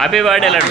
Happy birthday laddu.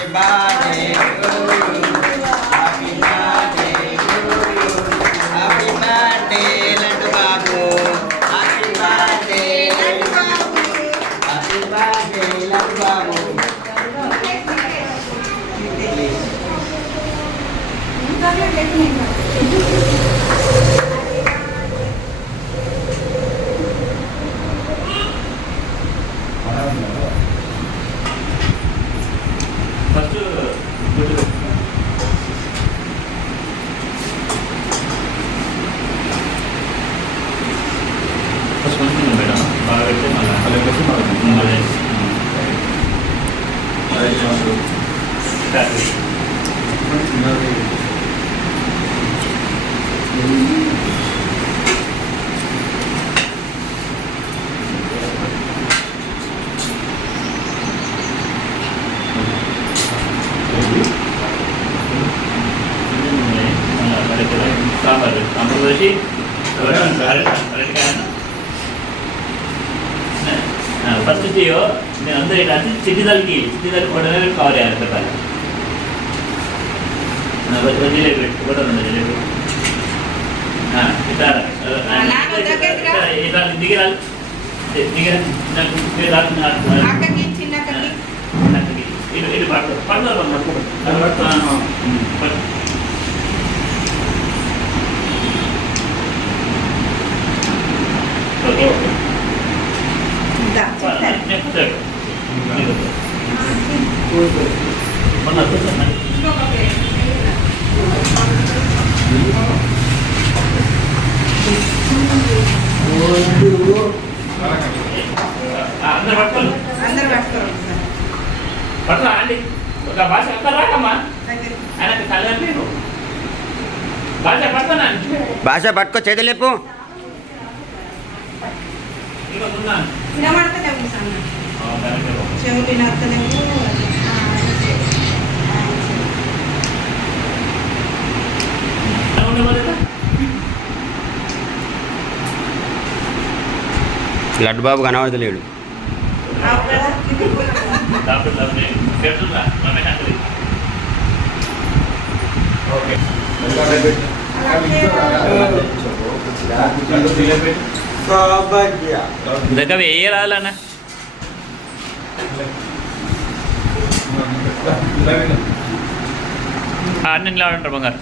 Madam బాగా పెడితే మళ్ళీ సాంబార్ సాంబార్ వచ్చి ఫస్ట్ చేయో నేను అందరూ ఏంటంటే చిట్టిదలకి కొట్టనే కవర్ చేయాలి పెట్టాలి జిలేబీ పెట్టు కూడా ఉంది జిలేబీ ఇట్లా దిగిరాలి ఇటు పడతారు ఓకే అందరు పట్టుకోండి పట్టరా అండి ఒక భాష రాకమ్మా ఆయనకు కలగలేదు భాష పట్టుకోనా భాష పట్టుకో చేతులేపు లడ్డు బాబు కనబడతలేడు. దగ్గర ఏ రాలన్నా అన్నింటిలో ఉంటారు బంగారు.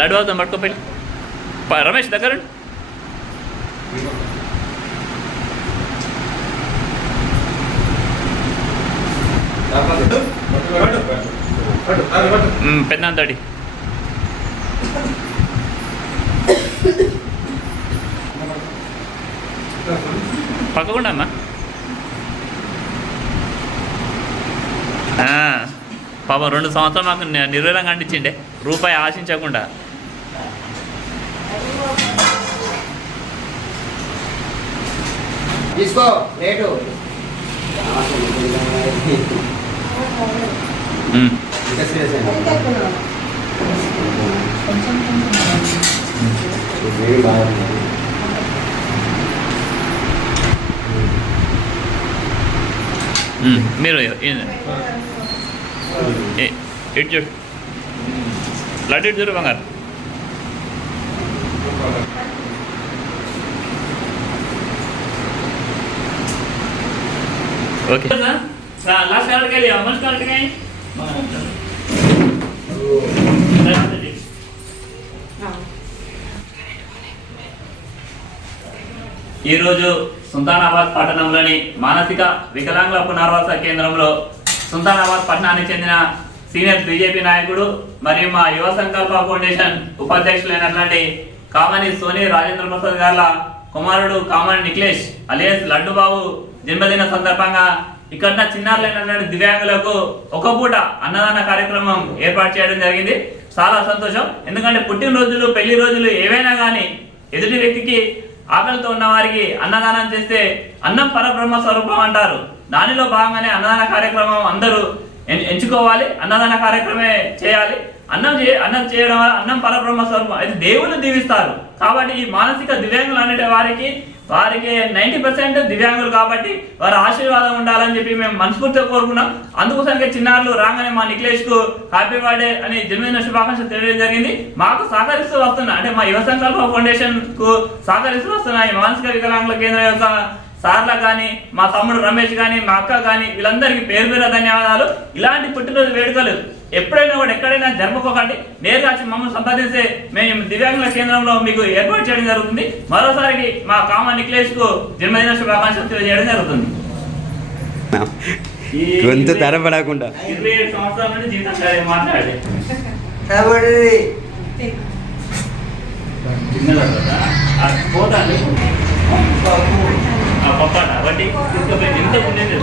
లడ్డు అవుతాం పట్టుకోపోయి రమేష్ దగ్గర పెద్దంతటి పక్కకుండా అమ్మా పాపం 2 సంవత్సరాలు మాకు నిర్వీరంగా అంటించిండే రూపాయి ఆశించకుండా. తీసుకో రేటు మీరు ఇటు చూడు లడ్డు ఇటు చూడు బంగారు. ఓకే లాస్ట్ కార్డ్కి వెళ్ళి అమౌంట్ కార్డ్కి ఈరోజు సుల్తానాబాద్ పట్టణంలోని మానసిక వికలాంగుల పునర్వాస కేంద్రంలో సుల్తానాబాద్ పట్టణానికి చెందిన సీనియర్ బీజేపీ నాయకుడు మరియు మా యువ సంకల్ప ఫౌండేషన్ ఉపాధ్యక్షులైనటువంటి కామని సోని రాజేంద్ర ప్రసాద్ గార్ల కుమారుడు కామని నిఖిలేష్ అలియాస్ లడ్డుబాబు జన్మదిన సందర్భంగా ఇక్కడ చిన్నారులైనటువంటి దివ్యాంగులకు ఒక పూట అన్నదాన కార్యక్రమం ఏర్పాటు చేయడం జరిగింది. చాలా సంతోషం. ఎందుకంటే పుట్టినరోజులు పెళ్లి రోజులు ఏవైనా కానీ ఎదుటి వ్యక్తికి ఆకలితో ఉన్న వారికి అన్నదానం చేస్తే అన్నం పరబ్రహ్మ స్వరూపం అంటారు. దానిలో భాగంగానే అన్నదాన కార్యక్రమం అందరూ ఎంచుకోవాలి. అన్నదాన కార్యక్రమే చేయాలి. అన్నం చేయడం వల్ల అన్నం పరబ్రహ్మ స్వరూపం. అయితే దేవుళ్ళు దీవిస్తారు. కాబట్టి ఈ మానసిక దివ్యాంగులు అనే వారికి 90% దివ్యాంగులు కాబట్టి వారి ఆశీర్వాదం ఉండాలని చెప్పి మేము మనస్ఫూర్తిగా కోరుకున్నాం. అందుకోసానికి చిన్నారులు రాగానే మా నిఖిలేష్ కు హ్యాపీ బర్త్డే అని జన్మదిన శుభాకాంక్షలు తెలియడం జరిగింది. మాకు సహకరిస్తూ వస్తున్నా అంటే మా యువ సంకల్ప ఫౌండేషన్ కు సహకరిస్తూ వస్తున్న ఈ మానసిక వికలాంగుల కేంద్రం యొక్క సార్లకు కానీ, మా తమ్ముడు రమేష్ కానీ, మా అక్క కానీ వీళ్ళందరికీ పేరు పేరు ధన్యవాదాలు. ఇలాంటి పుట్టినరోజు వేడుకలు ఎప్పుడైనా కూడా ఎక్కడైనా జరుపుకోకండి. నేరుగా వచ్చి మమ్మల్ని సంపాదించే మేము దివ్యాంగుల కేంద్రంలో మీకు ఏర్పాటు చేయడం జరుగుతుంది. మరోసారికి మా కామ నిఖిలేష్ కు జన్మదిన శుభాకాంక్షలు తెలియజేయడం జరుగుతుంది. గొంతు తరపడకుండా 27 సంవత్సరాల నుండి జీవితం మాట్లాడే పోతాండి పప్పాట బట్టి ఇంత ఉండేది